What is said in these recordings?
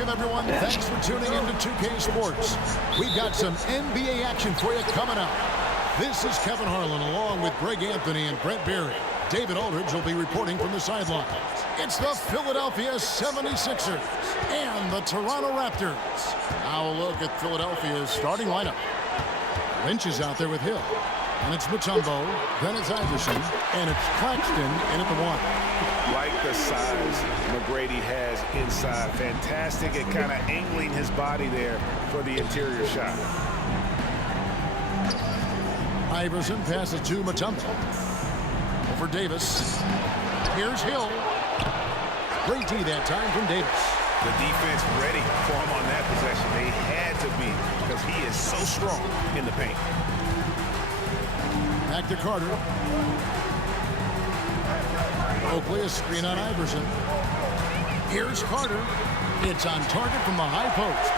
Welcome, everyone. Thanks for tuning in to 2K Sports. We've got some NBA action for you coming up. This is Kevin Harlan along with Greg Anthony and Brent Berry. David Aldridge will be reporting from the sidelines. It's the Philadelphia 76ers and the Toronto Raptors. Now a look at Philadelphia's starting lineup. Lynch is out there with Hill. And it's Mutombo, then it's Iverson, and it's Claxton in at the one. Like the size McGrady has inside. Fantastic at kind of angling his body there for the interior shot. Iverson passes to Mutombo. Over Davis. Here's Hill. Great D that time from Davis. The defense ready for him on that possession. They had to be because he is so strong in the paint. Back to Carter. Oakley, a screen on Iverson. Here's Carter. It's on target from the high post.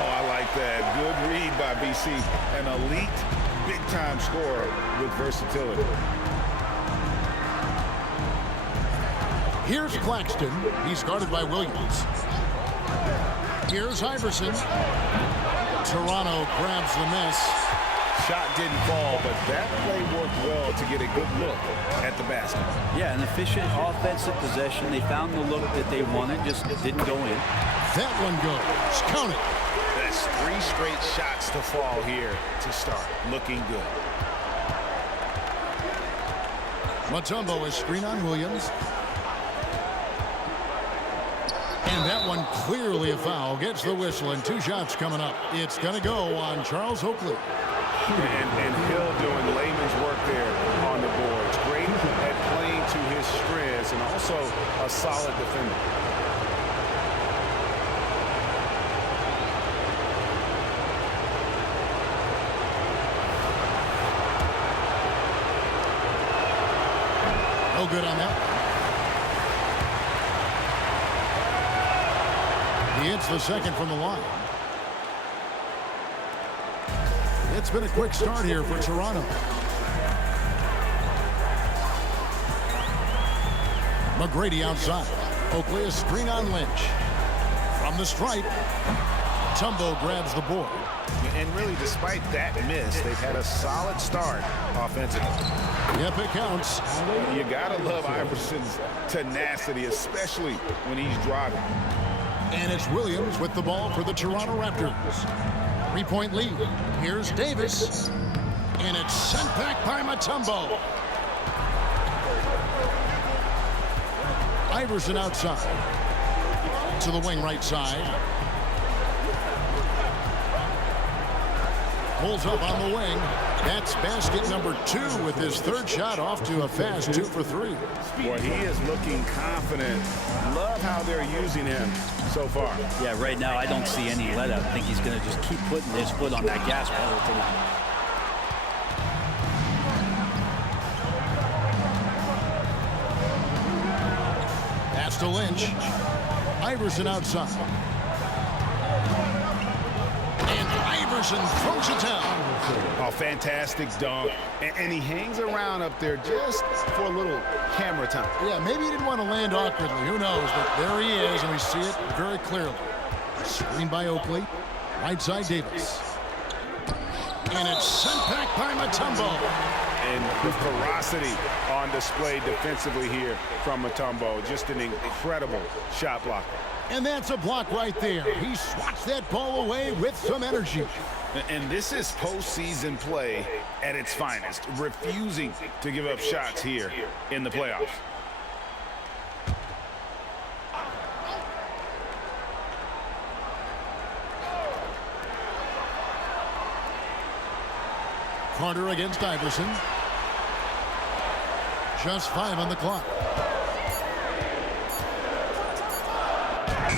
Oh, I like that. Good read by BC. An elite, big-time scorer with versatility. Here's Claxton. He's guarded by Williams. Here's Iverson. Toronto grabs the miss. Shot didn't fall, but that play worked well to get a good look at the basket. Yeah, an efficient offensive possession. They found the look that they wanted, just didn't go in. That one goes. Count it. That's 3 straight shots to fall here to start. Looking good. Mutombo is screen on Williams. And that one clearly a foul. Gets the whistle, and 2 shots coming up. It's going to go on Charles Oakley. And Hill doing layman's work there on the boards. Great at playing to his strengths and also a solid defender. No good on that. He hits the second from the line. It's been a quick start here for Toronto. McGrady outside. Oakley a screen on Lynch. From the stripe, Mutombo grabs the board. And really, despite that miss, they've had a solid start offensively. Yep, it counts. You gotta love Iverson's tenacity, especially when he's driving. And it's Williams with the ball for the Toronto Raptors. 3-point lead. Here's Davis. And it's sent back by Mutombo. Iverson outside. To the wing right side. Pulls up on the wing. That's basket number 2 with his 3rd shot off to a fast 2 for 3. Boy, he is looking confident. Love how they're using him so far. Yeah, right now I don't see any let up. I think he's going to just keep putting his foot on that gas pedal tonight. Pass to Lynch. Iverson outside. And Iverson throws it down. Oh, fantastic dunk. And he hangs around up there just for a little camera time. Yeah, maybe he didn't want to land awkwardly. Who knows? But there he is, and we see it very clearly. Screen by Oakley. Right side Davis. And it's sent back by Mutombo. And the ferocity on display defensively here from Mutombo. Just an incredible shot blocker. And that's a block right there. He swats that ball away with some energy. And this is postseason play at its finest, refusing to give up shots here in the playoffs. Carter against Iverson. Just 5 on the clock.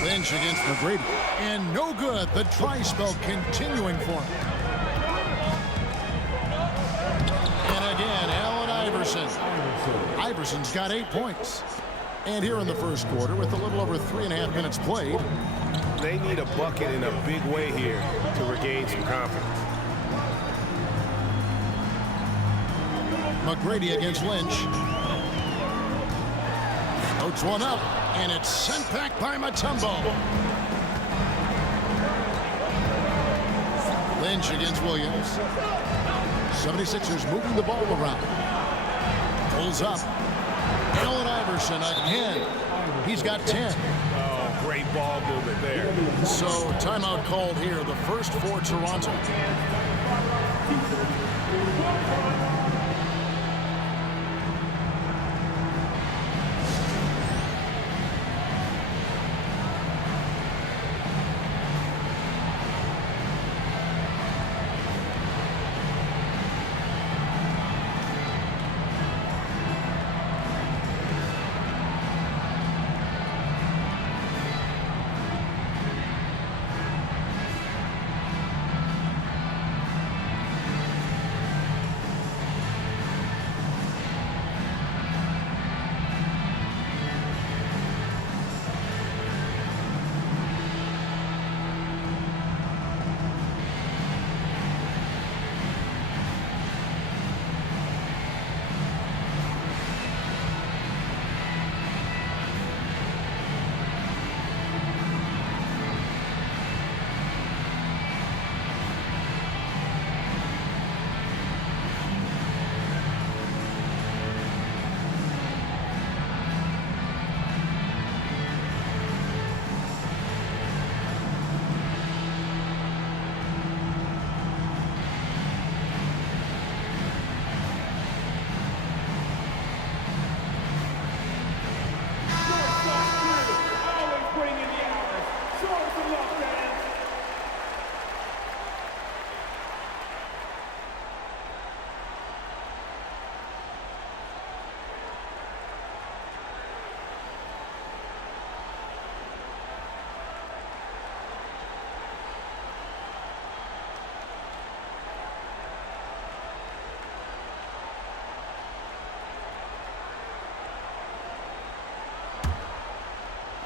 Lynch against McGrady. And no good. The dry spell continuing for him. And again, Allen Iverson. Iverson's got 8 points. And here in the first quarter, with a little over 3.5 minutes played. They need a bucket in a big way here to regain some confidence. McGrady against Lynch. Floats one up, and it's sent back by Mutombo. Lynch against Williams. 76ers moving the ball around. Pulls up. Allen Iverson again. He's got 10. Oh, great ball movement there. So timeout called here, the first for Toronto.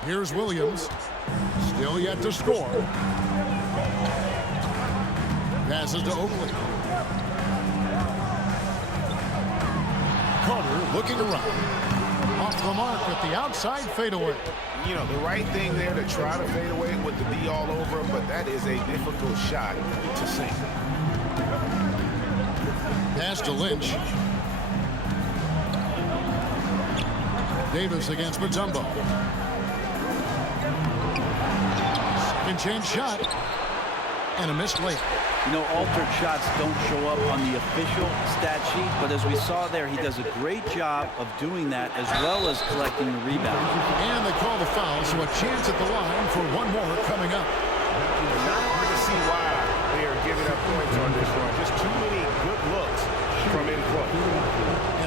Here's Williams. Still yet to score. Passes to Oakley. Carter looking around. Off the mark with the outside fadeaway. You know, the right thing there to try to fade away with the D all over him, but that is a difficult shot to sink. Pass to Lynch. Davis against Mutombo. Second chance shot. And a missed layup. You know, altered shots don't show up on the official stat sheet, but as we saw there, he does a great job of doing that as well as collecting the rebound. And they call the foul, so a chance at the line for one more coming up. Not hard to see why they are giving up points on this run. Just too many good looks from in close.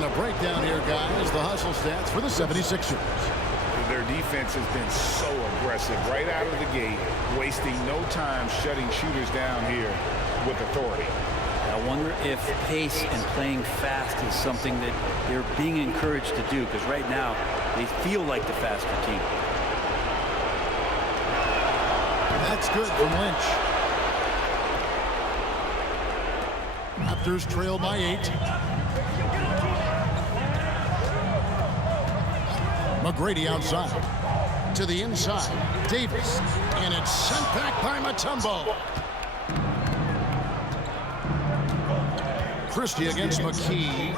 And a breakdown here, guys. The hustle stats for the 76ers. Their defense has been so aggressive right out of the gate, wasting no time shutting shooters down here with authority. I wonder if pace and playing fast is something that they're being encouraged to do, because right now they feel like the faster team. That's good from Lynch. Raptors trail by 8. McGrady outside. To the inside. Davis. And it's sent back by Mutombo. Christie against McKee.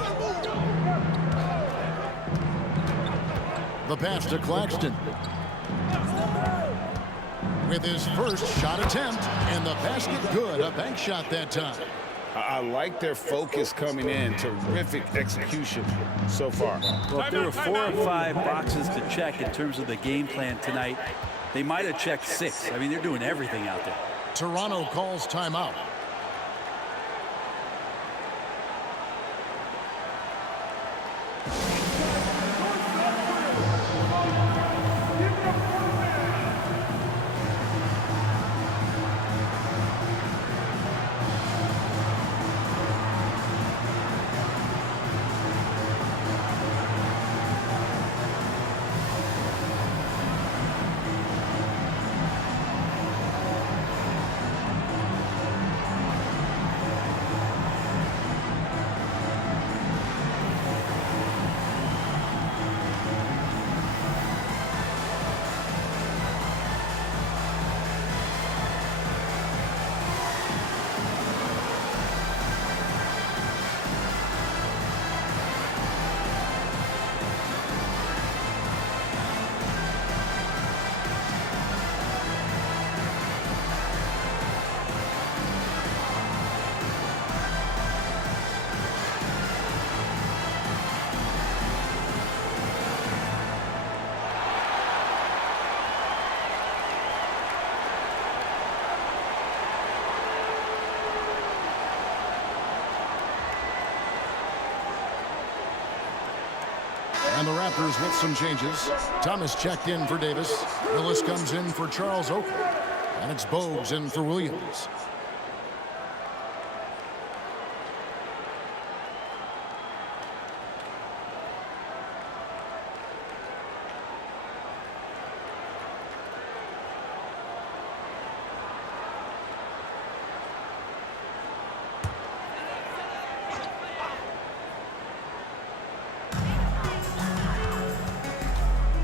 The pass to Claxton. With his first shot attempt. And the basket good. A bank shot that time. I like their focus coming in. Terrific execution so far. Well, if there were 4 or 5 boxes to check in terms of the game plan tonight, they might have checked 6. I mean, they're doing everything out there. Toronto calls timeout. And the Raptors with some changes. Thomas checked in for Davis. Willis comes in for Charles Oakley. And it's Bogues in for Williams.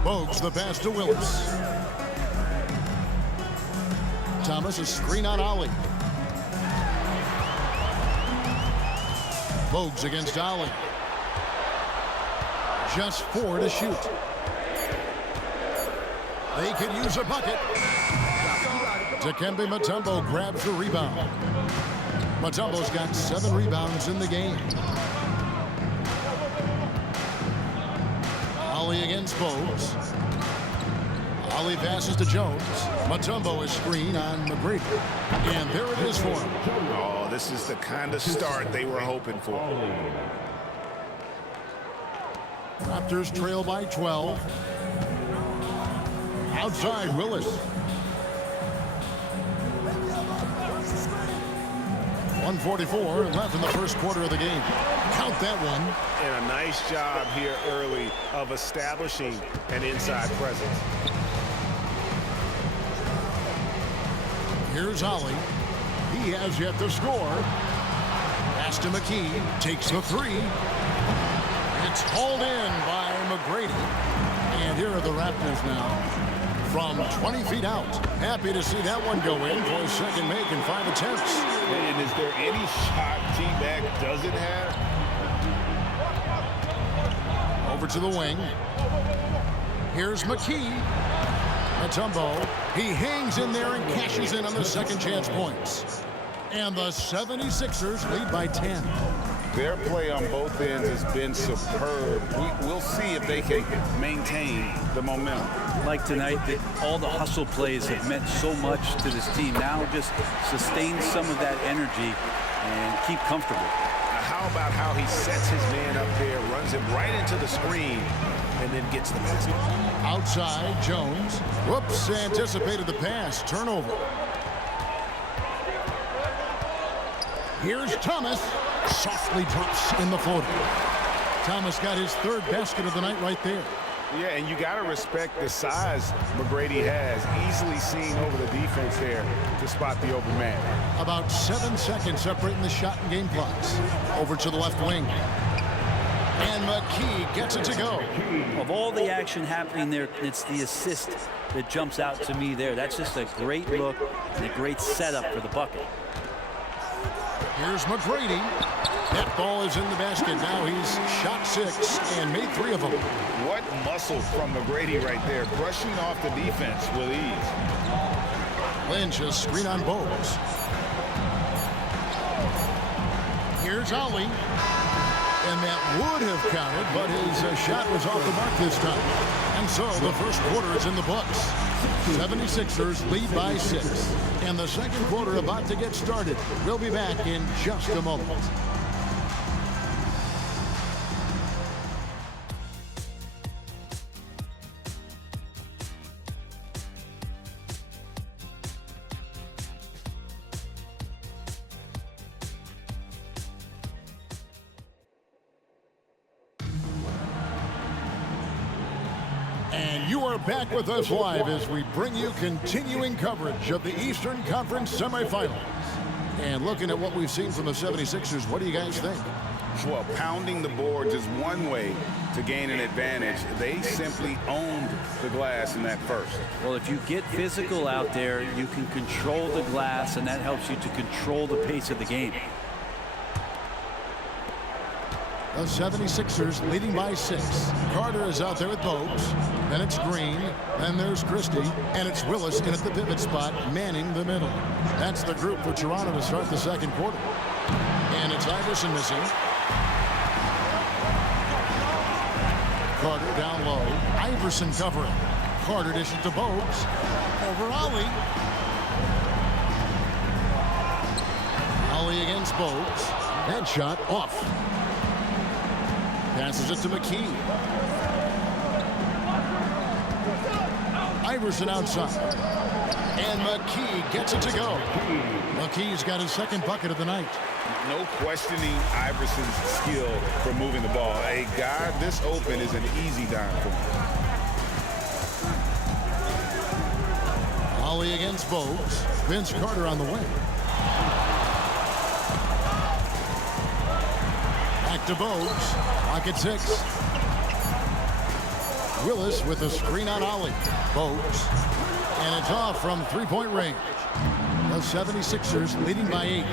Bogues the pass to Willis. Thomas a screen on Ollie. Bogues against Ollie. Just 4 to shoot. They could use a bucket. Dikembe Mutombo grabs the rebound. Mutombo's got 7 rebounds in the game. Ollie against Bogues. Ollie passes to Jones. Mutombo is screen on McGrady. And there it is for him. Oh, this is the kind of start they were hoping for. Raptors trail by 12. Outside, Willis. 1:44 left in the first quarter of the game. Count that one. And a nice job here early of establishing an inside presence. Here's Ollie. He has yet to score. Pass to McKee. Takes the 3. It's hauled in by McGrady. And here are the Raptors now from 20 feet out. Happy to see that one go in for a second make in 5 attempts. And is there any shot T-Mac doesn't have? Over to the wing. Here's McKee. Mutombo. He hangs in there and cashes in on the second chance points. And the 76ers lead by 10. Their play on both ends has been superb. We'll see if they can maintain the momentum. Like tonight, all the hustle plays have meant so much to this team. Now just sustain some of that energy and keep comfortable. How about how he sets his man up there, runs him right into the screen, and then gets the basket. Outside, Jones. Whoops, anticipated the pass. Turnover. Here's Thomas. Softly drops in the floater. Thomas got his 3rd basket of the night right there. Yeah, and you got to respect the size McGrady has. Easily seen over the defense there to spot the open man. About 7 seconds separating the shot and game clocks. Over to the left wing. And McKee gets it to go. Of all the action happening there, it's the assist that jumps out to me there. That's just a great look and a great setup for the bucket. Here's McGrady. That ball is in the basket. Now he's shot 6 and made 3 of them. What muscle from McGrady right there, brushing off the defense with ease. Lynch a screen on Bogues. Here's Ollie. And that would have counted, but his shot was off the mark this time. And so the first quarter is in the books. 76ers lead by 6. And the second quarter about to get started. We'll be back in just a moment. And you are back with us live as we bring you continuing coverage of the Eastern Conference semifinals. And looking at what we've seen from the 76ers, what do you guys think? Well, pounding the boards is one way to gain an advantage. They simply owned the glass in that first. Well, if you get physical out there, you can control the glass, and that helps you to control the pace of the game. The 76ers leading by 6. Carter is out there with Bogues. Then it's Green. Then there's Christie. And it's Willis in at the pivot spot, manning the middle. That's the group for Toronto to start the second quarter. And it's Iverson missing. Carter down low. Iverson covering. Carter dishes to Bogues. Over Ollie. Ollie against Bogues. Headshot off. Passes it to McKee. Iverson outside. And McKee gets it to go. McKee's got his second bucket of the night. No questioning Iverson's skill for moving the ball. A guy this open is an easy dime for him. Ollie against Bogues. Vince Carter on the wing. Back to Bogues. Pocket 6. Willis with a screen on Ollie. Bogues. And it's off from three-point range. The 76ers leading by 8.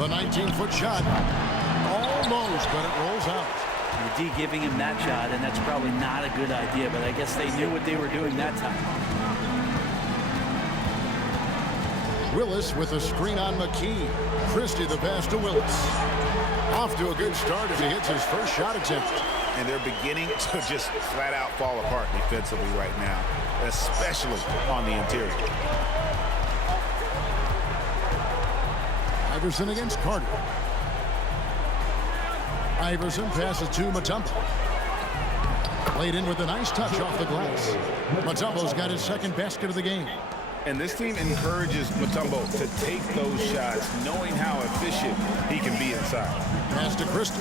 The 19-foot shot. Almost, but it rolls out. The D giving him that shot, and that's probably not a good idea, but I guess they knew what they were doing that time. Willis with a screen on McKee. Christie the pass to Willis. Off to a good start as he hits his first shot attempt. And they're beginning to just flat out fall apart defensively right now, especially on the interior. Iverson against Carter. Iverson passes to Mutombo. Played in with a nice touch off the glass. Mutombo's got his second basket of the game. And this team encourages Mutombo to take those shots, knowing how efficient he can be inside. Pass to Christie.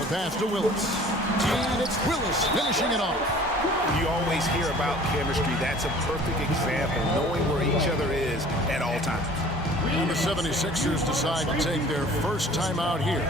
The pass to Willis. And it's Willis finishing it off. You always hear about chemistry. That's a perfect example, knowing where each other is at all times. And the 76ers decide to take their first time out here.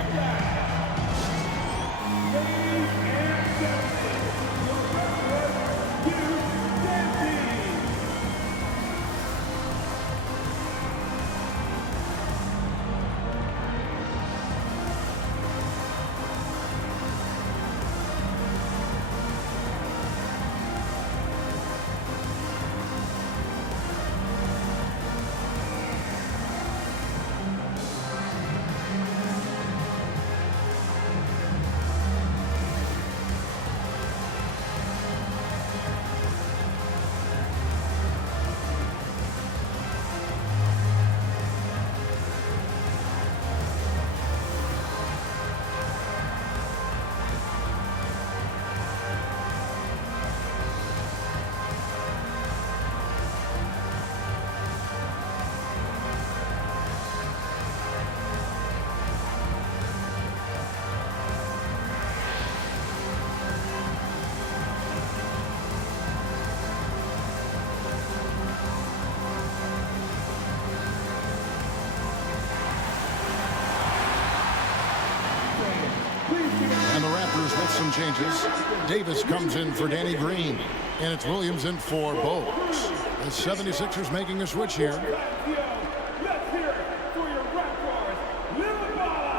And the Raptors with some changes. Davis comes in for Danny Green. And it's Williams in for Bogues. The 76ers making a switch here. Let's hear it for your Raptors. Little Ball.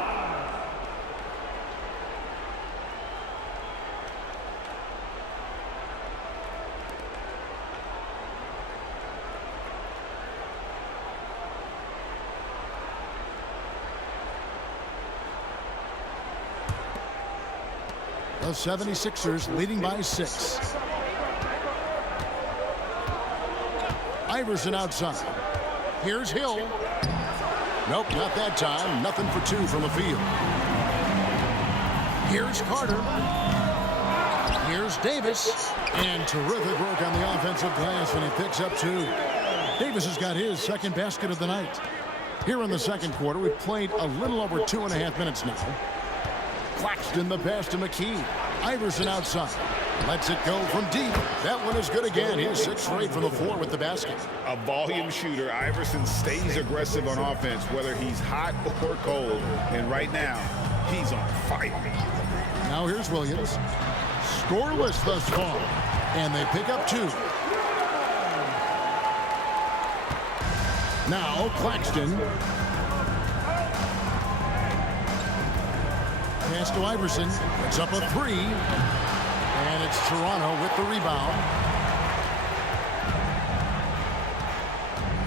The 76ers leading by 6. Iverson outside. Here's Hill. Nope, not that time. Nothing for 2 from the field. Here's Carter. Here's Davis. And terrific work on the offensive glass, and he picks up 2. Davis has got his second basket of the night. Here in the second quarter, we've played a little over 2.5 minutes now. Claxton the pass to McKee. Iverson outside. Lets it go from deep. That one is good again. He's 6 for 8 from the floor with the basket. A volume shooter. Iverson stays aggressive on offense, whether he's hot or cold. And right now, he's on fire. Now here's Williams. Scoreless thus far. And they pick up 2. Now Claxton. Pass to Iverson. It's up a 3. And it's Toronto with the rebound.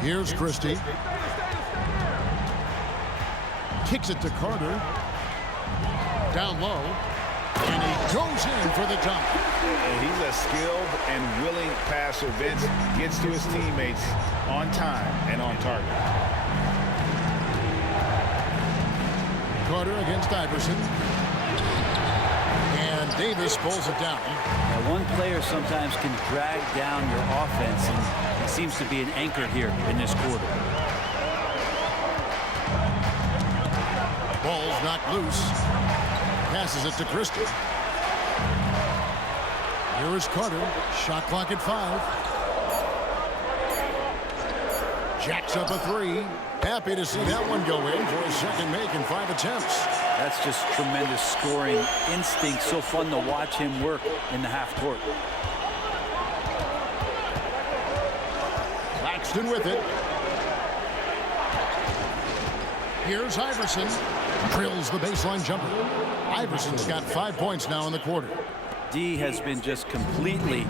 Here's Christie. Kicks it to Carter. Down low. And he goes in for the dunk. And he's a skilled and willing passer. Vince gets to his teammates on time and on target. Carter against Iverson. Davis pulls it down. Now, one player sometimes can drag down your offense, and he seems to be an anchor here in this quarter. Ball's knocked loose. Passes it to Christie. Here is Carter. Shot clock at 5. Jacks up a 3. Happy to see that one go in for his second make in 5 attempts. That's just tremendous scoring instinct. So fun to watch him work in the half court. Claxton with it. Here's Iverson. Drills the baseline jumper. Iverson's got 5 points now in the quarter. D has been just completely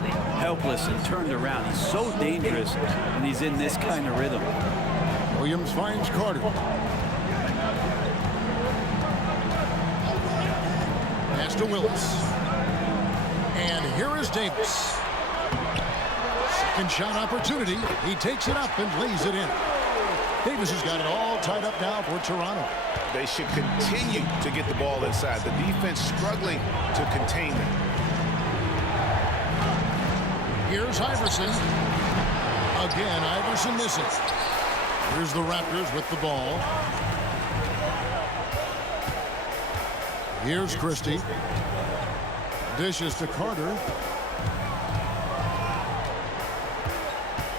helpless and turned around. He's so dangerous when he's in this kind of rhythm. Williams finds Carter. Pass to Willis. And here is Davis. Second shot opportunity. He takes it up and lays it in. Davis has got it all tied up now for Toronto. They should continue to get the ball inside. The defense struggling to contain them. Here's Iverson. Again, Iverson misses. Here's the Raptors with the ball. Here's Christie. Dishes to Carter.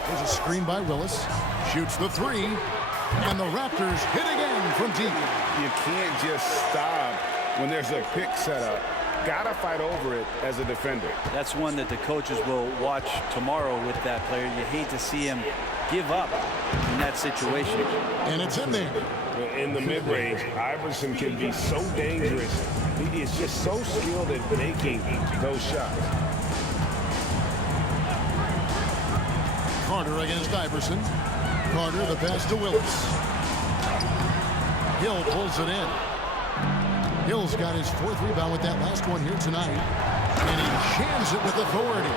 There's a screen by Willis. Shoots the 3. And the Raptors hit again from deep. You can't just stop when there's a pick set up. Gotta fight over it as a defender. That's one that the coaches will watch tomorrow with that player. You hate to see him give up in that situation. And it's in there. In the mid-range, Iverson can be so dangerous. He is just so skilled at making those shots. Carter against Iverson. Carter, the pass to Willis. Hill pulls it in. Hill's got his 4th rebound with that last one here tonight. And he jams it with authority.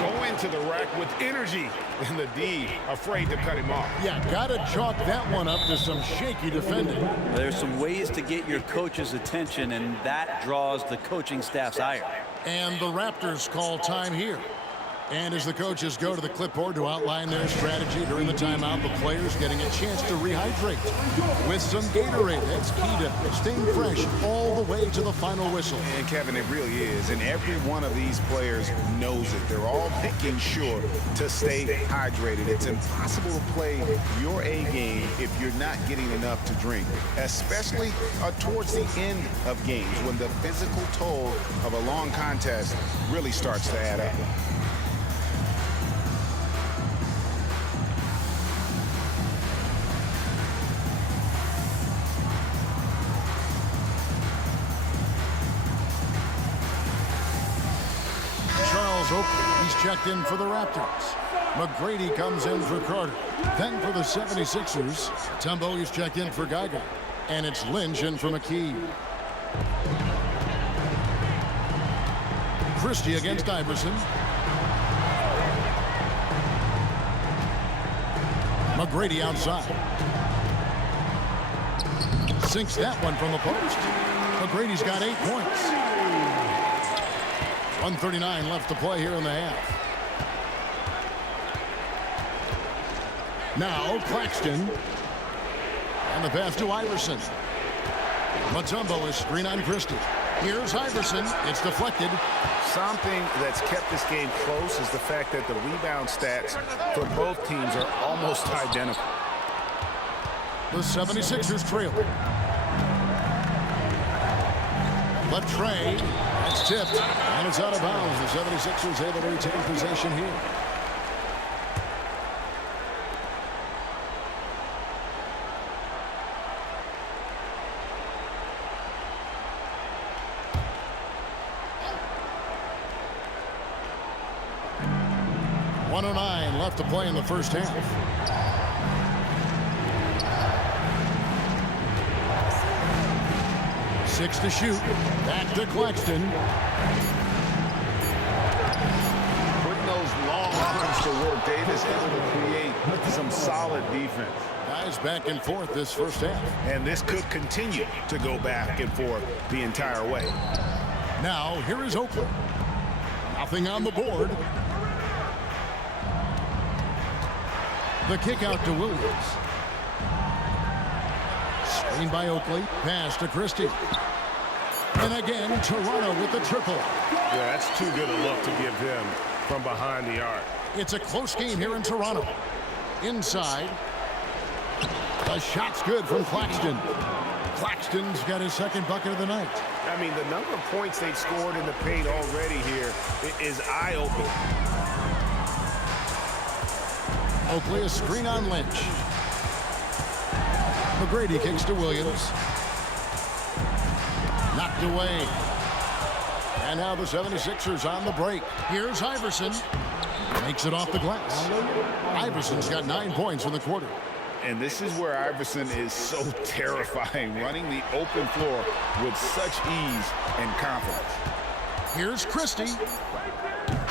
Going to the rack with energy. And the D afraid to cut him off. Yeah, got to chalk that one up to some shaky defending. There's some ways to get your coach's attention, and that draws the coaching staff's ire. And the Raptors call time here. And as the coaches go to the clipboard to outline their strategy during the timeout, the players getting a chance to rehydrate with some Gatorade. That's key to staying fresh all the way to the final whistle. And Kevin, it really is. And every one of these players knows it. They're all making sure to stay hydrated. It's impossible to play your A game if you're not getting enough to drink, especially towards the end of games when the physical toll of a long contest really starts to add up. He's checked in for the Raptors. McGrady comes in for Carter. Then for the 76ers, Tumbo is checked in for Geiger. And it's Lynch in for McKee. Christie against Iverson. McGrady outside. Sinks that one from the post. McGrady's got 8 points. 1:39 left to play here in the half. Now Claxton. And the pass to Iverson. Mutombo is screen on Christie. Here's Iverson. It's deflected. Something that's kept this game close is the fact that the rebound stats for both teams are almost identical. The 76ers trail. Latrey. That's tipped. And it's out of bounds. The 76ers able to retain possession here. .109 left to play in the first half. Six to shoot. Back to Claxton. Putting those long arms to work. Davis able to create some solid defense. Guys back and forth this first half. And this could continue to go back and forth the entire way. Now, here is Oakland. Nothing on the board. The kick out to Williams. Screen by Oakley. Pass to Christie. And again, Toronto with the triple. Yeah, that's too good a look to give him from behind the arc. It's a close game here in Toronto. Inside. The shot's good from Claxton. Claxton's got his second bucket of the night. I mean, the number of points they've scored in the paint already here is eye-opening. Oakley, a screen on Lynch. McGrady kicks to Williams. Knocked away. And now the 76ers on the break. Here's Iverson. Makes it off the glass. Iverson's got 9 points in the quarter. And this is where Iverson is so terrifying, running the open floor with such ease and confidence. Here's Christie.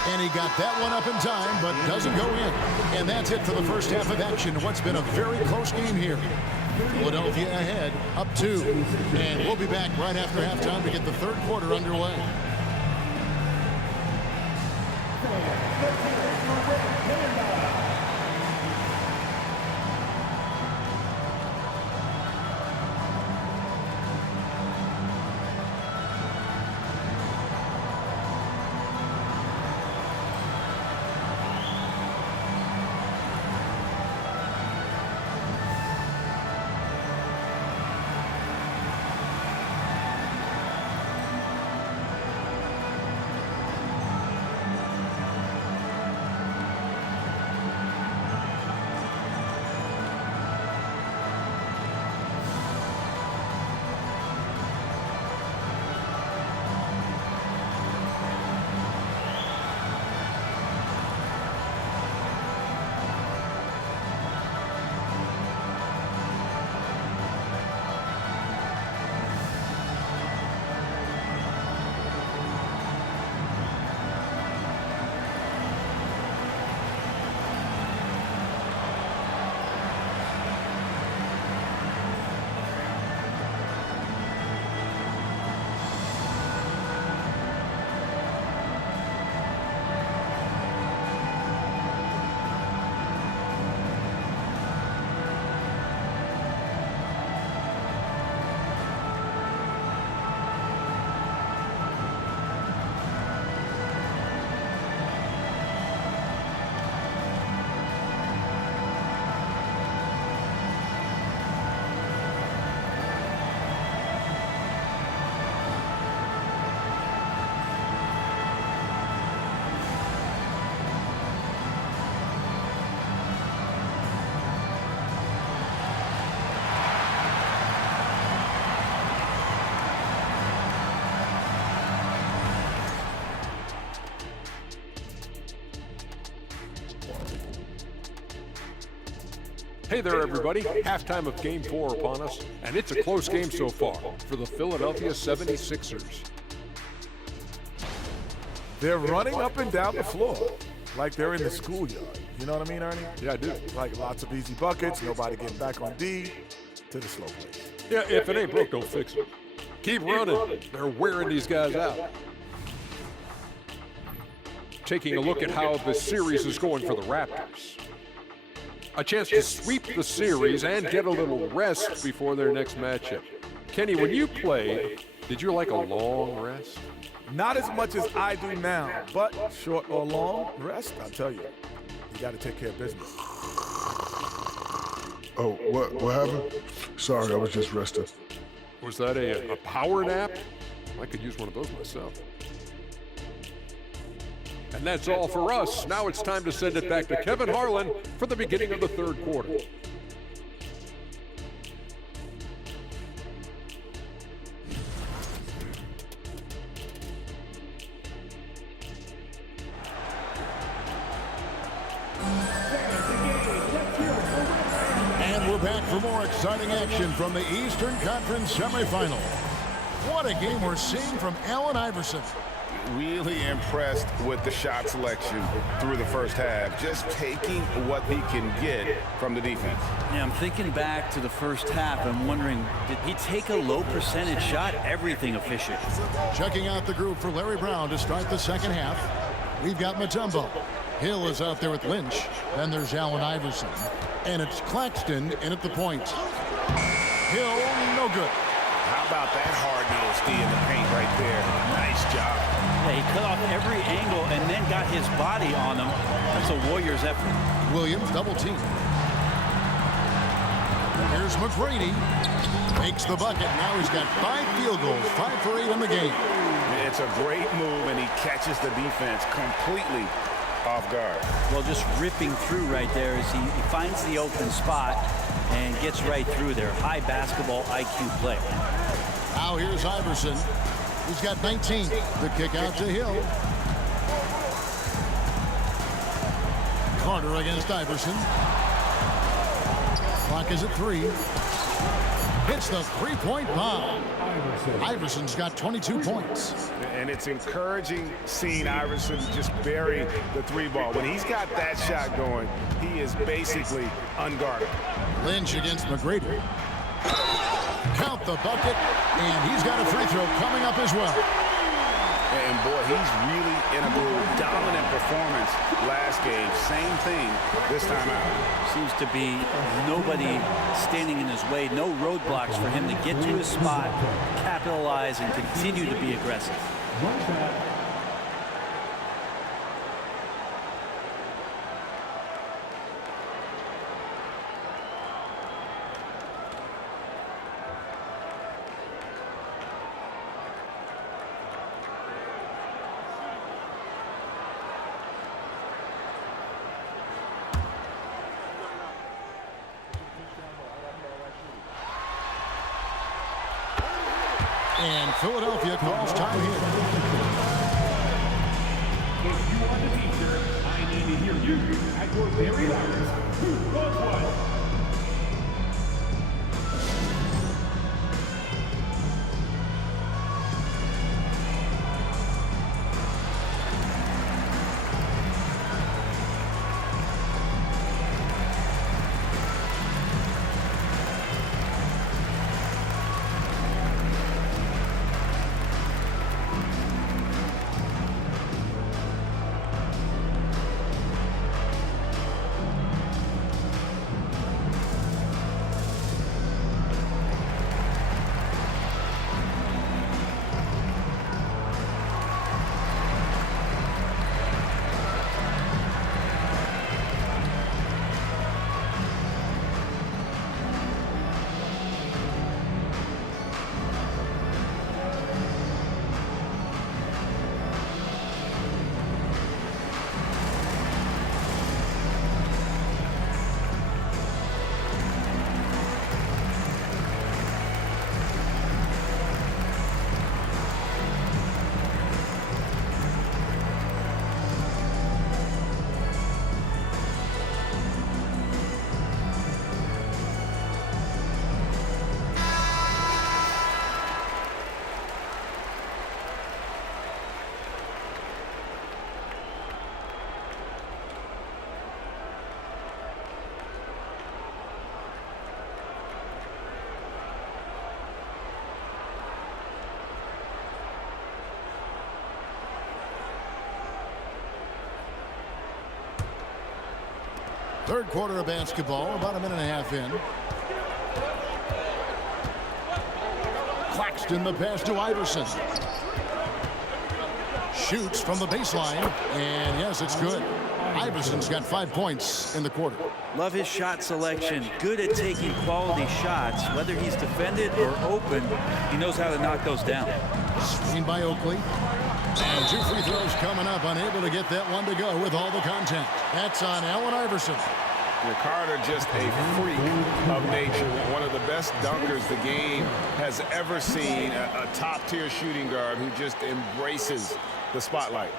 And he got that one up in time, but doesn't go in. And that's it for the first half of action. What's been a very close game here. Philadelphia ahead, up 2. And we'll be back right after halftime to get the third quarter underway. Hey there, everybody. Halftime of Game 4 upon us, and it's a close game so far for the Philadelphia 76ers. They're running up and down the floor like they're in the schoolyard. You know what I mean, Ernie? Yeah, I do. Like lots of easy buckets, nobody getting back on D, to the slow plays. Yeah, if it ain't broke, don't fix it. Keep running. They're wearing these guys out. Taking a look at how the series is going for the Raptors. A chance to sweep the series and get a little rest before their next matchup. Kenny, when you played, did you like a long rest? Not as much as I do now, but short or long rest, I'll tell you, you got to take care of business. Oh, what happened? Sorry, I was just resting. Was that a power nap? I could use one of those myself. And that's all for us. Now it's time to send it back to Kevin Harlan for the beginning of the third quarter. And we're back for more exciting action from the Eastern Conference semifinals. What a game we're seeing from Allen Iverson. Really impressed with the shot selection through the first half. Just taking what he can get from the defense. Yeah, I'm thinking back to the first half. I'm wondering, did he take a low percentage shot? Everything efficient. Checking out the group for Larry Brown to start the second half. We've got Mutombo. Hill is out there with Lynch. Then there's Allen Iverson. And it's Claxton in at the point. Hill, no good. How about that hard-nosed D in the paint right there? Nice job. Yeah, he cut off every angle and then got his body on him. That's a Warriors effort. Williams double team. Here's McGrady. Makes the bucket. Now he's got 5 field goals, 5 for 8 in the game. It's a great move, and he catches the defense completely off guard. Well, just ripping through right there as he finds the open spot and gets right through there. High basketball IQ play. Now here's Iverson. He's got 19. The kick out to Hill. Carter against Iverson. Clock is at 3. Hits the three-point bomb. Iverson's got 22 points. And it's encouraging seeing Iverson just bury the 3-ball. When he's got that shot going, he is basically unguarded. Lynch against McGrady. Count the bucket, and he's got a free throw coming up as well. And boy, he's really in a groove. Dominant performance last game. Same thing this time out. Seems to be nobody standing in his way. No roadblocks for him to get to his spot, capitalize, and continue to be aggressive. And Philadelphia calls time here. If you are the teacher, I need to hear you at your very loudest. Who does what? Third quarter of basketball, about a minute and a half in. Claxton the pass to Iverson. Shoots from the baseline, and yes, it's good. Iverson's got 5 points in the quarter. Love his shot selection. Good at taking quality shots. Whether he's defended or open, he knows how to knock those down. Screened by Oakley. And 2 free throws coming up. Unable to get that one to go with all the contact. That's on Allen Iverson. Carter, just a freak of nature. One of the best dunkers the game has ever seen. A top-tier shooting guard who just embraces the spotlight.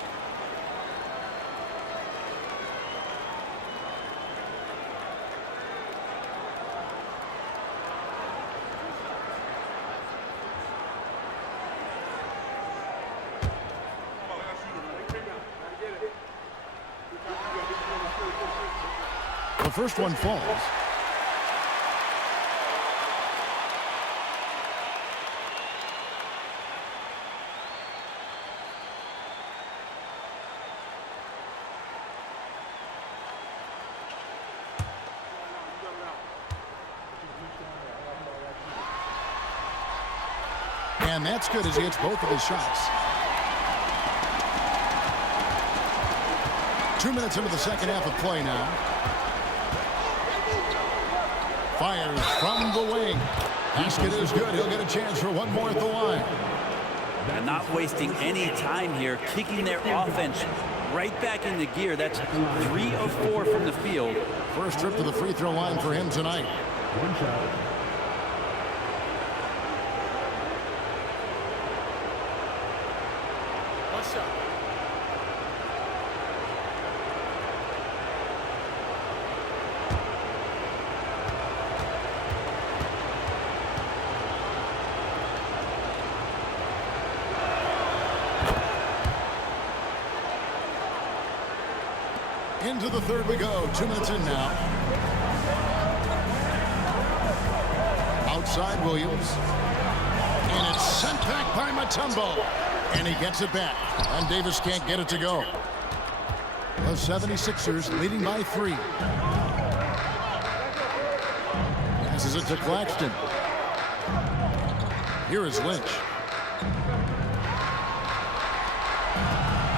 The first one falls. And that's good as he hits both of his shots. 2 minutes into the second half of play now. Fires from the wing. Basket is good. He'll get a chance for one more at the line. And not wasting any time here, kicking their offense right back into gear. That's 3 of 4 from the field. First trip to the free throw line for him tonight. One shot. Into the third we go. 2 minutes in now. Outside Williams. And it's sent back by Mutombo. And he gets it back. And Davis can't get it to go. The 76ers leading by 3. Passes it to Claxton. Here is Lynch.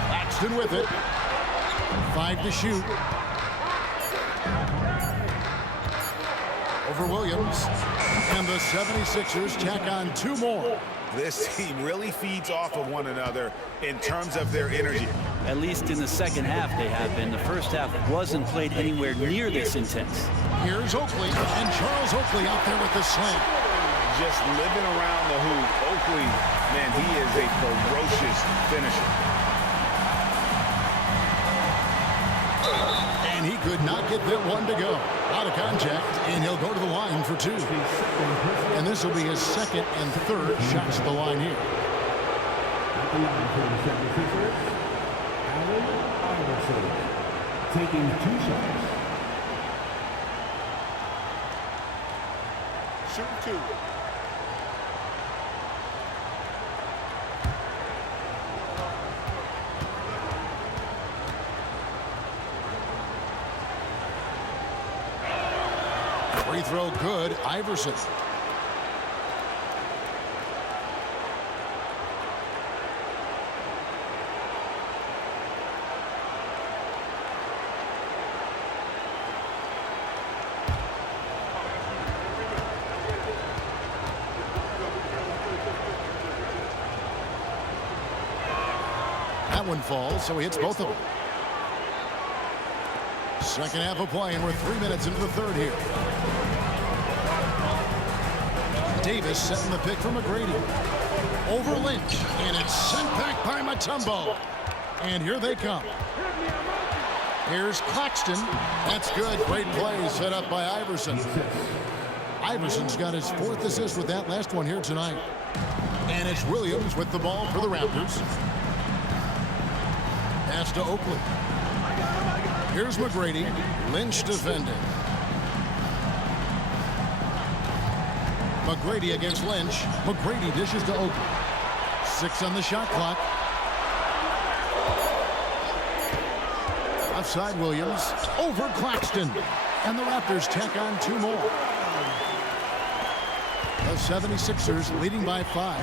Claxton with it. 5 to shoot. Over Williams. And the 76ers tack on 2 more. This team really feeds off of one another in terms of their energy. At least in the second half they have been. The first half wasn't played anywhere near this intense. Here's Oakley. And Charles Oakley out there with the slam. Just living around the hoop. Oakley, man, he is a ferocious finisher. And he could not get that one to go. Out of contact, and he'll go to the line for 2. And this will be his second and third shots at the line here. At the line for the 76ers, Allen Iverson, taking 2 shots. Shoot 2. Free throw good. Iverson. That one falls, so he hits both of them. Second half of play, and we're 3 minutes into the third here. Davis setting the pick for McGrady. Over Lynch, and it's sent back by Mutombo. And here they come. Here's Claxton. That's good. Great play set up by Iverson. Iverson's got his 4th assist with that last one here tonight. And it's Williams with the ball for the Raptors. Pass to Oakley. Here's McGrady. Lynch defending. McGrady against Lynch. McGrady dishes to Oakley. 6 on the shot clock. Outside Williams. Over Claxton. And the Raptors tack on 2 more. The 76ers leading by 5.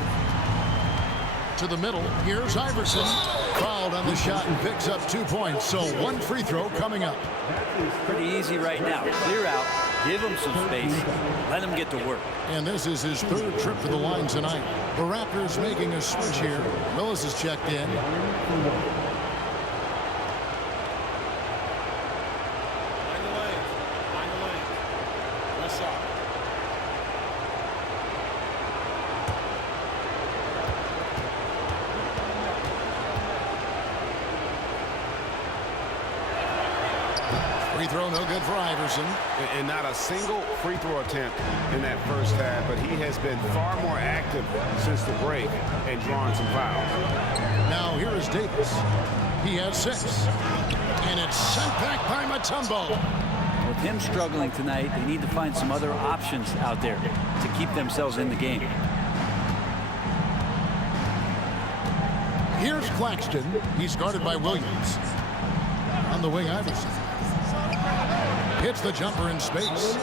To the middle. Here's Iverson. Fouled on the shot and picks up 2 points. So 1 free throw coming up. Pretty easy right now. Clear out. Give him some space. Let him get to work. And this is his 3rd trip to the line tonight. The Raptors making a switch here. Willis has checked in. Free throw no good for Iverson. And not a single free throw attempt in that first half, but he has been far more active since the break and drawn some fouls. Now here is Davis. He has 6. And it's sent back by Mutombo. Well, With him struggling tonight, they need to find some other options out there to keep themselves in the game. Here's Claxton. He's guarded by Williams. On the wing, Iverson. Hits the jumper in space.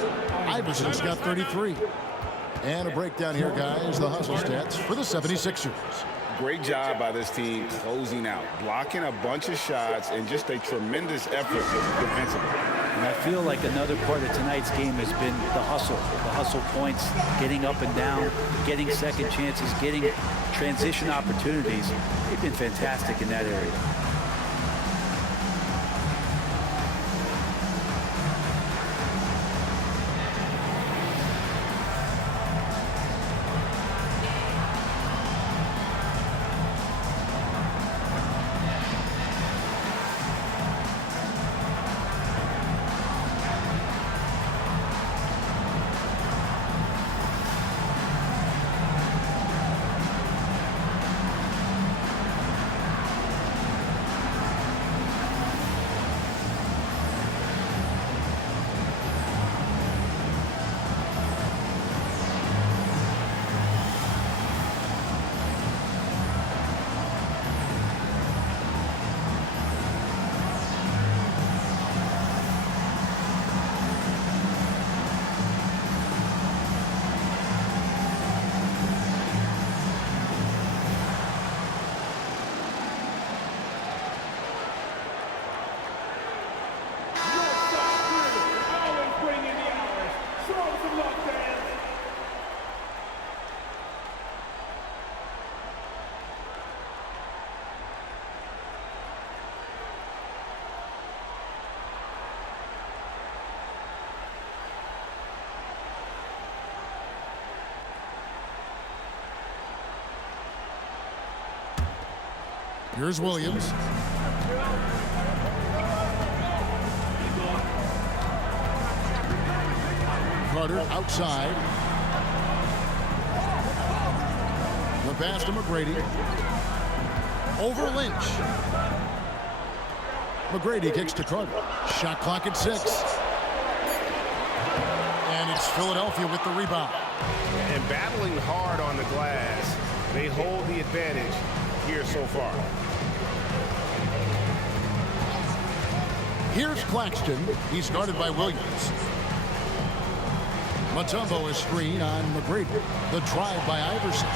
Iverson's got 33. And a breakdown here, guys. The hustle stats for the 76ers. Great job by this team closing out, blocking a bunch of shots, and just a tremendous effort defensively. And I feel like another part of tonight's game has been the hustle points, getting up and down, getting second chances, getting transition opportunities. They've been fantastic in that area. Here's Williams. Carter outside. The pass to McGrady. Over Lynch. McGrady kicks to Carter. Shot clock at 6. And it's Philadelphia with the rebound. And battling hard on the glass, they hold the advantage here so far. Here's Claxton. He's guarded by Williams. Mutombo is screen on McGrady. The drive by Iverson.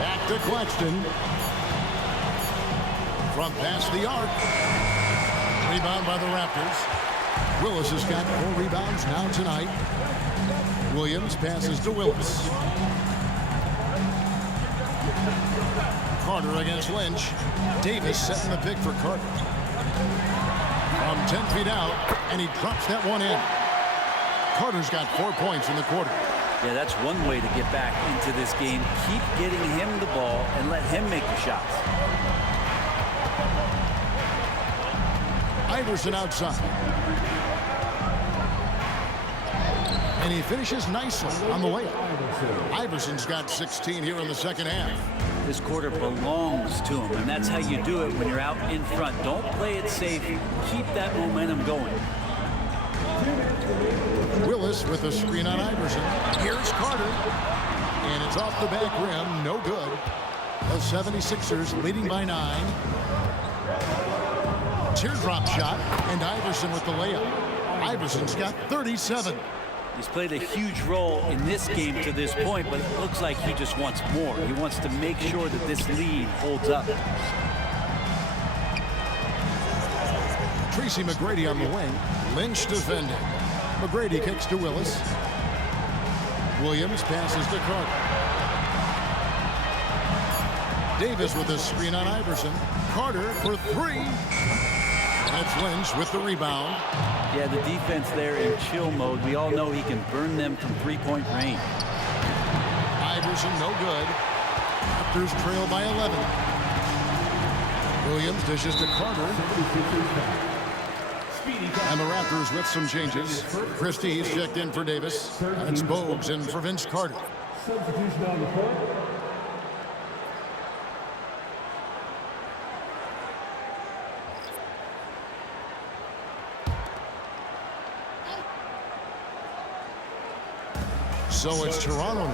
Back to Claxton. From past the arc. Rebound by the Raptors. Willis has got 4 rebounds now tonight. Williams passes to Willis. Carter against Lynch. Davis setting the pick for Carter. From 10 feet out, and he drops that one in. Carter's got 4 points in the quarter. Yeah, that's one way to get back into this game. Keep getting him the ball and let him make the shots. Iverson outside. And he finishes nicely on the layup. Iverson's got 16 here in the second half. This quarter belongs to him, and that's how you do it when you're out in front. Don't play it safe. Keep that momentum going. Willis with a screen on Iverson. Here's Carter. And it's off the back rim. No good. The 76ers leading by 9. Teardrop shot. And Iverson with the layup. Iverson's got 37. He's played a huge role in this game to this point, but it looks like he just wants more. He wants to make sure that this lead holds up. Tracy McGrady on the wing. Lynch defending. McGrady kicks to Willis. Williams passes to Carter. Davis with a screen on Iverson. Carter for 3. That's Lynch with the rebound. Yeah, the defense there in chill mode. We all know he can burn them from three-point range. Iverson no good. Raptors trail by 11. Williams dishes to Carter. And the Raptors with some changes. Christie's checked in for Davis. That's Bogues in for Vince Carter. Substitution on the court. So it's Toronto.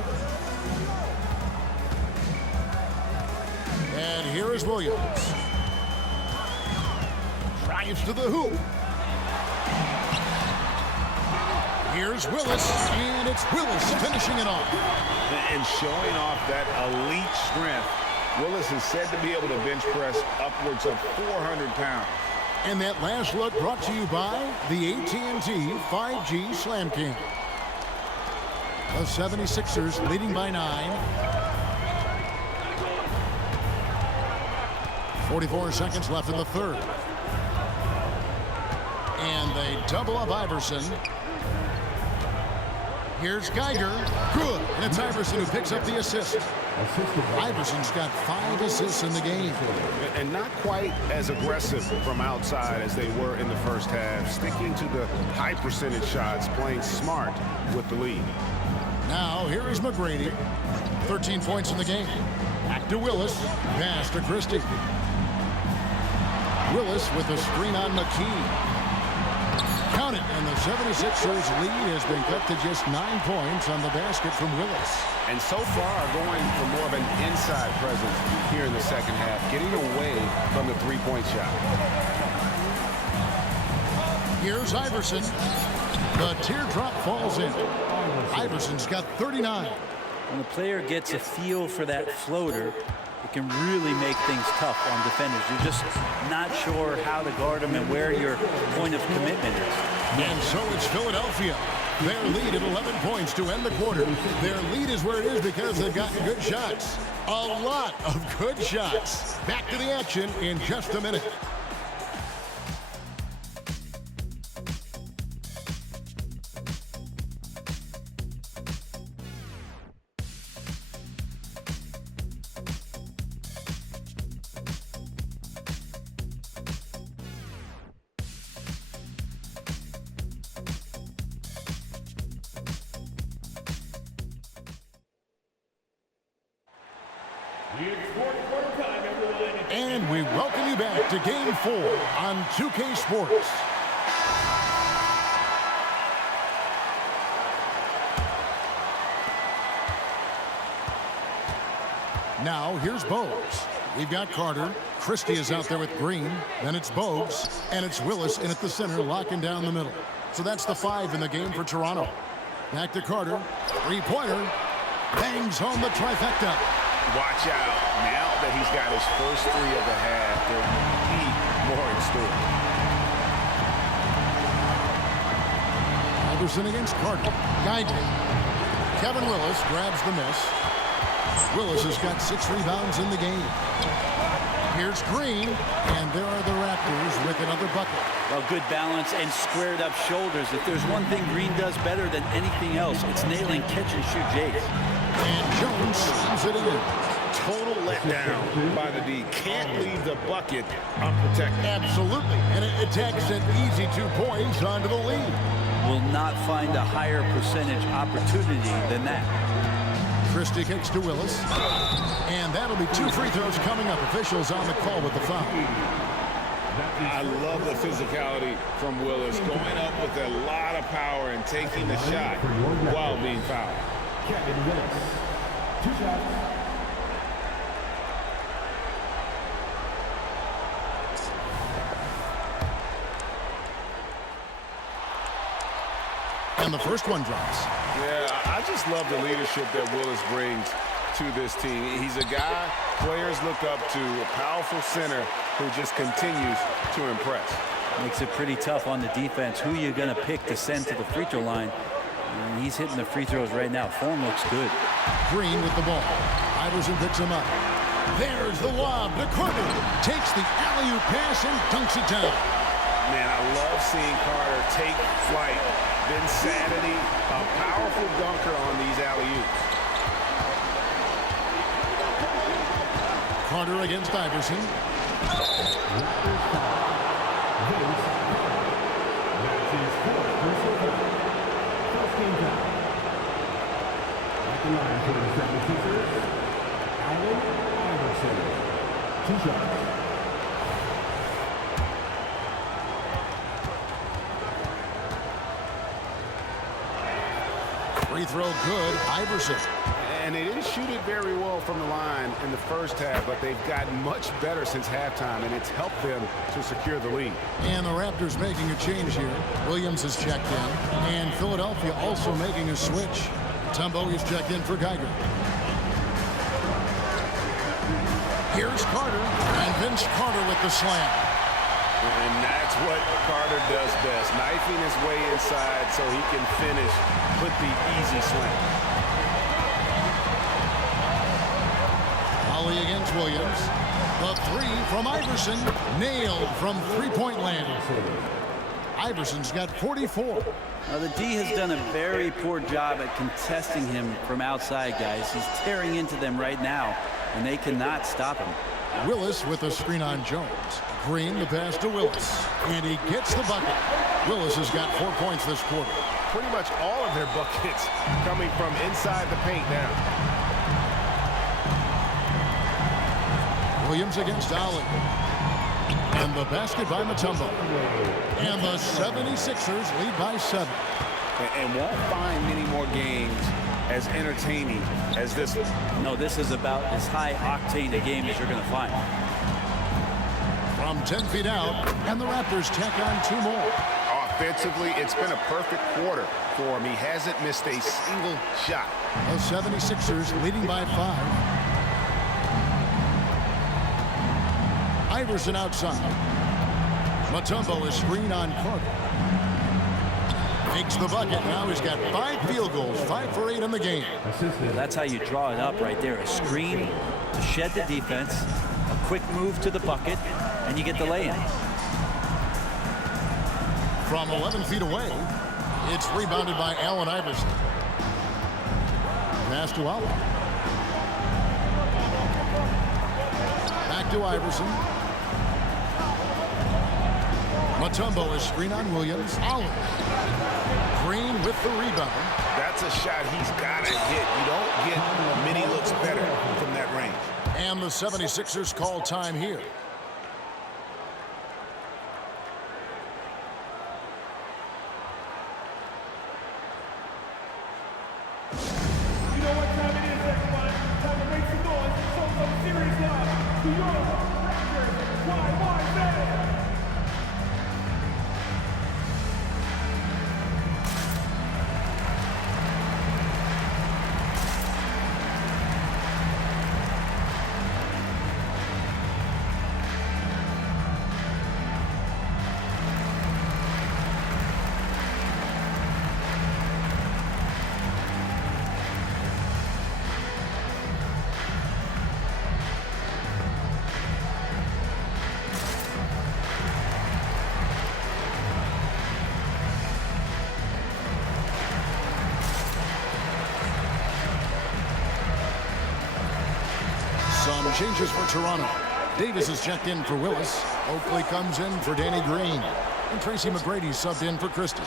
And here is Williams. Drives to the hoop. Here's Willis, and it's Willis finishing it off. And showing off that elite strength. Willis is said to be able to bench press upwards of 400 pounds. And that last look brought to you by the AT&T 5G Slam Cam. The 76ers leading by 9. 44 seconds left in the third. And they double up Iverson. Here's Geiger. Good. And it's Iverson who picks up the assist. Iverson's got 5 assists in the game. And not quite as aggressive from outside as they were in the first half. Sticking to the high percentage shots, playing smart with the lead. Now, here is McGrady. 13 points in the game. Back to Willis. Pass to Christie. Willis with a screen on McKee. Count it, and the 76ers lead has been cut to just 9 points on the basket from Willis. And so far, going for more of an inside presence here in the second half, getting away from the three-point shot. Here's Iverson. The teardrop falls in. Iverson's got 39. When a player gets a feel for that floater, it can really make things tough on defenders. You're just not sure how to guard them and where your point of commitment is. And so it's Philadelphia. Their lead at 11 points to end the quarter. Their lead is where it is because they've gotten good shots. A lot of good shots. Back to the action in just a minute. And we welcome you back to Game 4 on 2K Sports. Now, here's Bogues. We've got Carter. Christie is out there with Green. Then it's Bogues. And it's Willis in at the center, locking down the middle. So that's the 5 in the game for Toronto. Back to Carter. Three-pointer. Bangs home the trifecta. Watch out. Now that he's got his first 3 of the half, there'll be more in store. Iverson against Carter. Geiger. Kevin Willis grabs the miss. Willis has got 6 rebounds in the game. Here's Green, and there are the Raptors with another bucket. Well, good balance and squared up shoulders. If there's one thing Green does better than anything else, it's nailing catch-and-shoot Jays. And Jones slams it in. Total letdown by the D. Can't leave the bucket unprotected. Absolutely. And it takes an easy 2 points onto the lead. Will not find a higher percentage opportunity than that. Christie kicks to Willis. And that'll be 2 free throws coming up. Officials on the call with the foul. I love the physicality from Willis, going up with a lot of power and taking the shot while being fouled. Kevin Willis. 2 shots. And the first one drops. Yeah, I just love the leadership that Willis brings to this team. He's a guy players look up to, a powerful center who just continues to impress. Makes it pretty tough on the defense. Who you going to pick to send to the free throw line? And he's hitting the free throws right now. Form looks good. Green with the ball. Iverson picks him up. There's the lob to Carter. Takes the alley-oop pass and dunks it down. Man, I love seeing Carter take flight. Insanity, a powerful dunker on these alley-oops. Carter against Iverson. That's his 4th personal foul. First team foul. At the line for the 76ers, Allen Iverson. 2 shots. throw good. Iverson. And they didn't shoot it very well from the line in the first half, but they've gotten much better since halftime, and it's helped them to secure the lead. And the Raptors making a change here. Williams is checked in, and Philadelphia also making a switch. Mutombo is checked in for Geiger. Here's Carter, and Vince Carter with the slam. And that's what Carter does best, knifing his way inside so he can finish with the easy slam. Volley against Williams. The three from Iverson, nailed from three-point land. Iverson's got 44. Now, the D has done a very poor job at contesting him from outside, guys. He's tearing into them right now, and they cannot stop him. Willis with a screen on Jones. Green the pass to Willis, and he gets the bucket. Willis has got 4 points this quarter. Pretty much all of their buckets coming from inside the paint now. Williams against Allen. And the basket by Mutombo. And the 76ers lead by 7. And won't find many more games as entertaining as this one. No, this is about as high-octane a game as you're going to find. From 10 feet out, and the Raptors tack on 2 more. Offensively, it's been a perfect quarter for him. He hasn't missed a single shot. The 76ers leading by 5. Iverson outside. Mutombo is screen on Carter. Makes the bucket. Now he's got 5 field goals, 5 for 8 in the game. That's how you draw it up right there. A screen to shed the defense, a quick move to the bucket, and you get the lay-in. From 11 feet away, it's rebounded by Allen Iverson. Pass to Allen. Back to Iverson. Mutombo is screen on Williams. Allen. Green with the rebound. That's a shot he's got to hit. You don't get many looks better from that range. And the 76ers call time here. You know what time it is, everyone? Time to make some noise. Show some serious love to your Raptors. Why, man? Some changes for Toronto. Davis is checked in for Willis. Oakley comes in for Danny Green. And Tracy McGrady subbed in for Christie.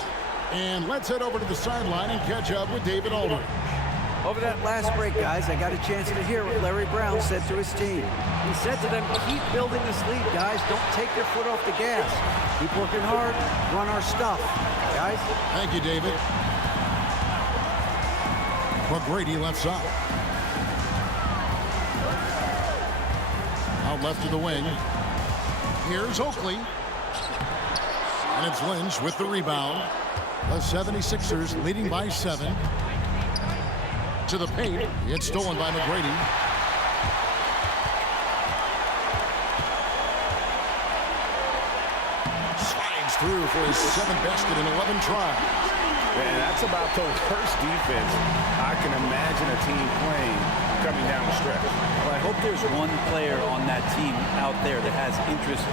And let's head over to the sideline and catch up with David Aldridge. Over that last break, guys, I got a chance to hear what Larry Brown said to his team. He said to them, keep building this lead, guys. Don't take your foot off the gas. Keep working hard. Run our stuff, guys. Thank you, David. McGrady left side. Out left to the wing. Here's Oakley. And it's Lynch with the rebound. The 76ers leading by 7. To the paint. It's stolen by McGrady. Slides through for his 7th basket in 11 tries. And that's about the worst defense I can imagine a team playing coming down the stretch. Well, I hope there's one player on that team out there that has interest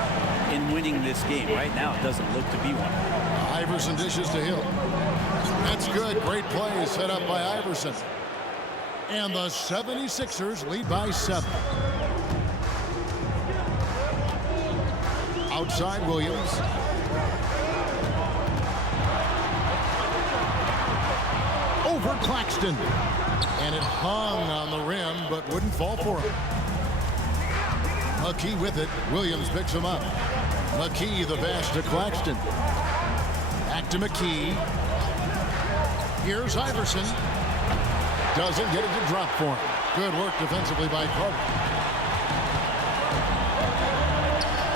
in winning this game. Right now, it doesn't look to be one. Iverson dishes to Hill. That's good. Great play set up by Iverson. And the 76ers lead by 7. Outside Williams. Over Claxton. And it hung on the rim, but wouldn't fall for him. McKee with it. Williams picks him up. McKee the pass to Claxton. Back to McKee. Here's Iverson. Doesn't get it to drop for him. Good work defensively by Carter.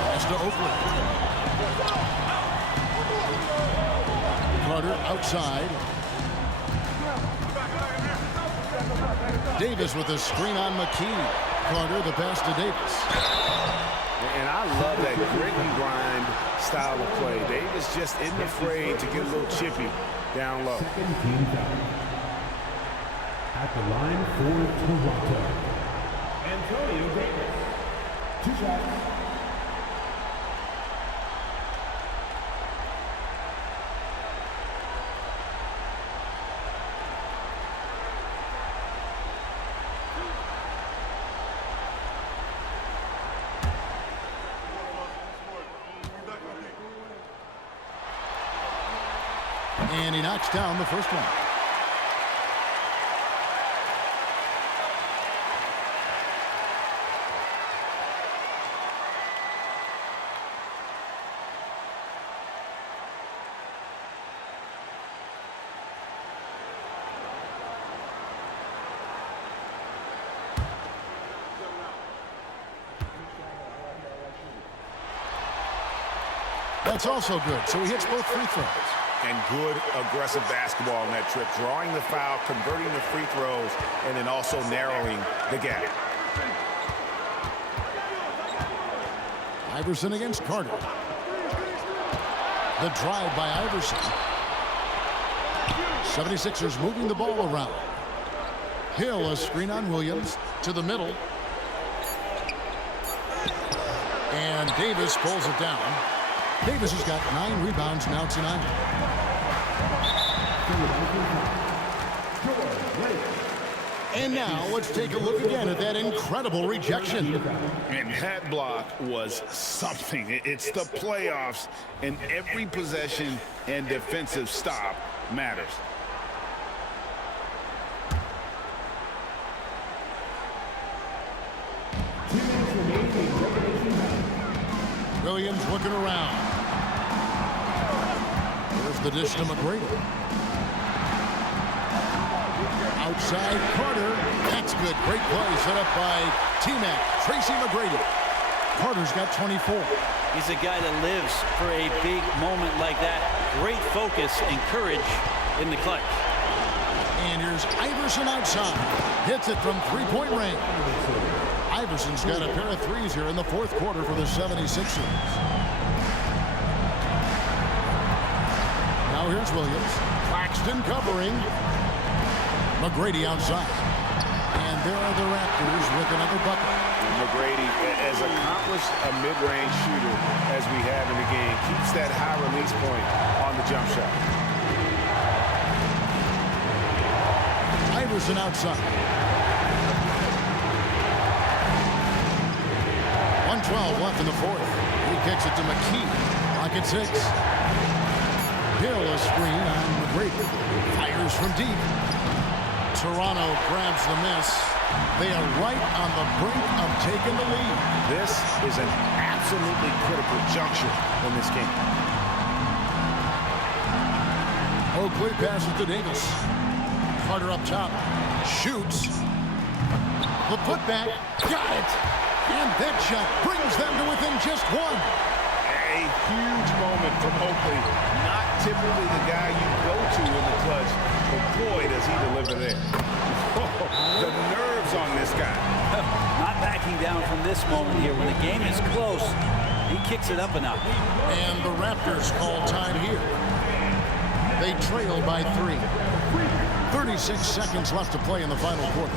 Pass to Oakley. Carter outside. Davis with a screen on McKee. Carter the pass to Davis. And I love that grit and grind style of play. Davis just isn't afraid to get a little chippy down low. Second team foul. At the line for Toronto, Antonio Davis. 2 shots. And he knocks down the first one. That's also good, so he hits both free throws. And good aggressive basketball on that trip. Drawing the foul, converting the free throws, and then also narrowing the gap. Iverson against Carter. The drive by Iverson. 76ers moving the ball around. Hill a screen on Williams to the middle. And Davis pulls it down. Davis has got 9 rebounds now tonight. And now let's take a look again at that incredible rejection. And that block was something. It's the playoffs, and every possession and defensive stop matters. Williams looking around. There's the dish to McGrady. Outside Carter. That's good. Great play set up by T-Mac. Tracy McGrady. Carter's got 24. He's a guy that lives for a big moment like that. Great focus and courage in the clutch. And here's Iverson outside. Hits it from three-point range. Iverson's got a pair of threes here in the fourth quarter for the 76ers. Now here's Williams. Claxton covering. McGrady outside. And there are the Raptors with another bucket. McGrady, as accomplished a mid-range shooter as we have in the game, keeps that high release point on the jump shot. Iverson outside. 1:12 left in the fourth. He kicks it to McKee. Clock at 6. Hill a screen on McGrady. Fires from deep. Toronto grabs the miss. They are right on the brink of taking the lead. This is an absolutely critical juncture in this game. Oakley passes to Davis. Carter up top. Shoots. The putback. Got it. And that shot brings them to within just one. A huge moment from Oakley. Not typically the guy you go to in the clutch, but boy, does he deliver there. The nerves on this guy. Not backing down from this moment here. When the game is close, he kicks it up a notch. And the Raptors call time here. They trail by 3. 36 seconds left to play in the final quarter.